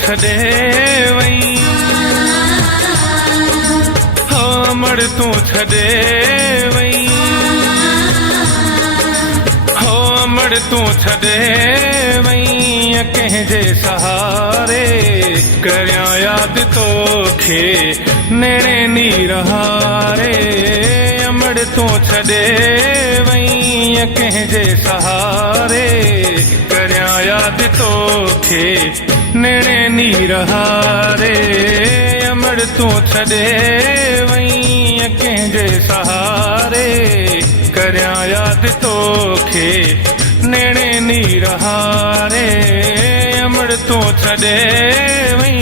छॾे वई हो अमड़ तूं छॾे वई हो अमड़ तूं छॾे वई कंहिंजे सहारे करियां यादि तोखे नेणे नीर हारे अमड़ तूं छॾे वई कंहिंजे सहारे करियां यादि तोखे नेणे नीर हारे अमड़ तूं छॾे वई कंहिंजे सहारे करियां यादि तोखे नेणे नीर हारे अमड़ तूं छॾे वई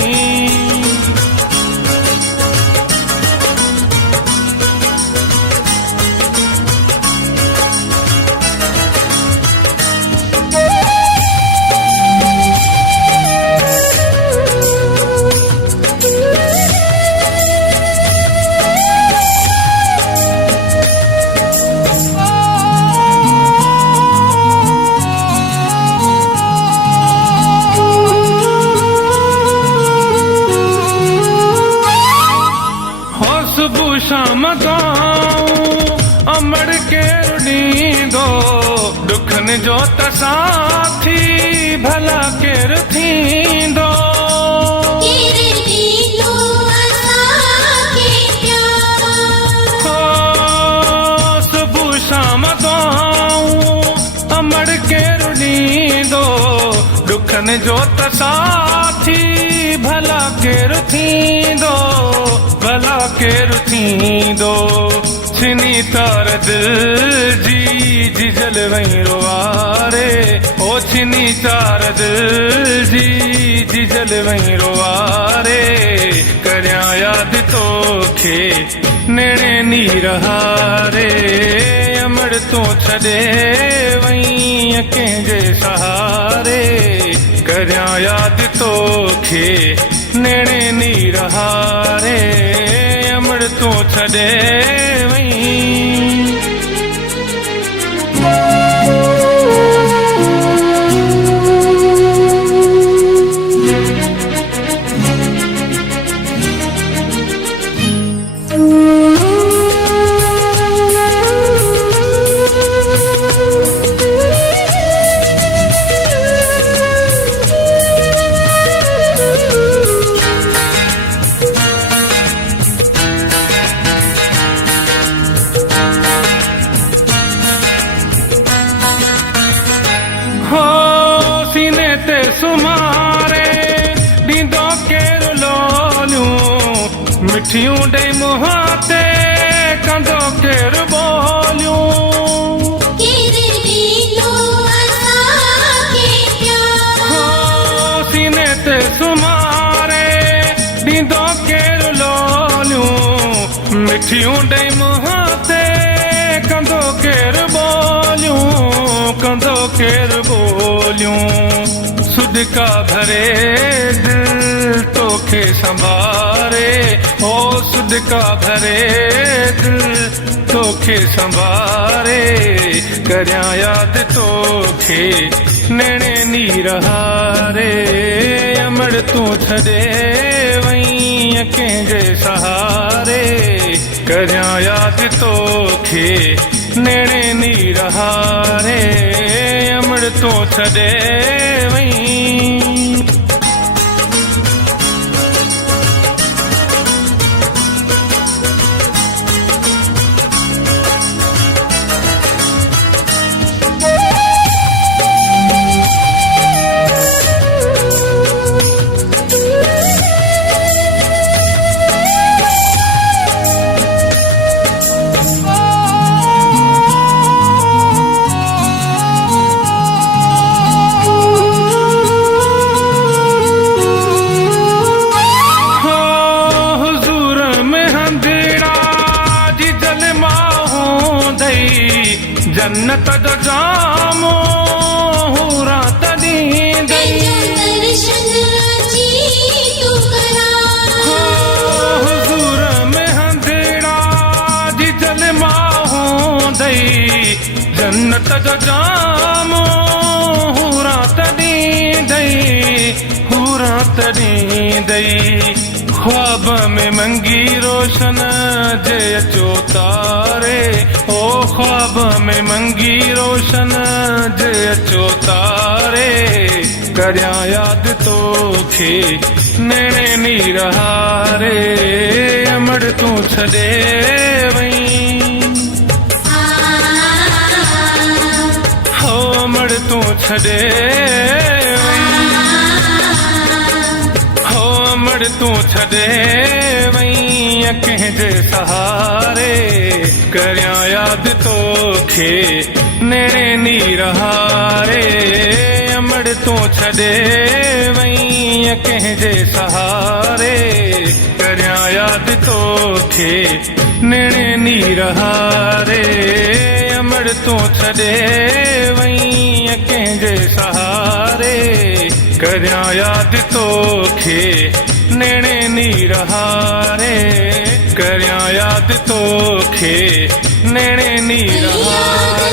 शाम ताऊं अमड़ केरु ॾींदो दुखनि जो त साथी भला केरु थींदो सुबुह शाम ताऊं अमड़ केरु ॾींदो दुखनि जो त साथी भला केरु थींदो भला केरु थींदो छिनी तार दिल जी जल वई रोआरे ओ छिनी तार दिल जी जल वई रोआरे करियां यादि तोखे नेणे नीर हारे अमड़ तूं छॾे वई कंहिंजे सहारे करियां यादि तोखे नेणे नीर हारे अमड़ तूं छॾे वई सीने ते सुमारे ॾींदो केरु लोलियूं मिठियूं ॾेई मुंहं ते कंदो केरु ॿोलियूं सीने ते सुमारे ॾींदो केरु लोलियूं मिठियूं ॾेई मुंहं ते कंदो केरु ॿोलियूं कंदो केरु ॿोलियूं सुदिका भरे दिल तोखे संभारे ओ सुदिका भरे दिल तोखे संभारे करियां यादि तोखे नेणे नीर हारे अमड़ तूं छॾे वई कंहिंजे सहारे करियां यादि तोखे नेणे नीर हारे अमड़ तूं छॾे वई जन्नत जो जामो हूरा तॾहिं हुज़ूर में हंधेड़ा जी जल माहूं दई जन्नत जो जामो हूरा तॾहिं दई हूरा तॾहिं दई ख्वाब में मंगी रोशन जे अचो तारे ओ ख्वाब में मंगी रोशन जे अचो तारे करियां याद तोखे नैणे नीर हारे अमड़ तूं छॾे वई हो अमड़ तूं छॾे वई हो अमड़ तूं छॾे वई कंहिंजे सहारे करियां याद तोखे नैणे नीर हारे अमड़ तूं छॾे वई कंहिंजे सहारे करियां याद तोखे नैणे नीर हारे अमड़ तूं छॾे वई कंहिंजे सहारे करियां याद तोखे नैणे नीर हारे करियां याद तोखे नैणे नीर हारे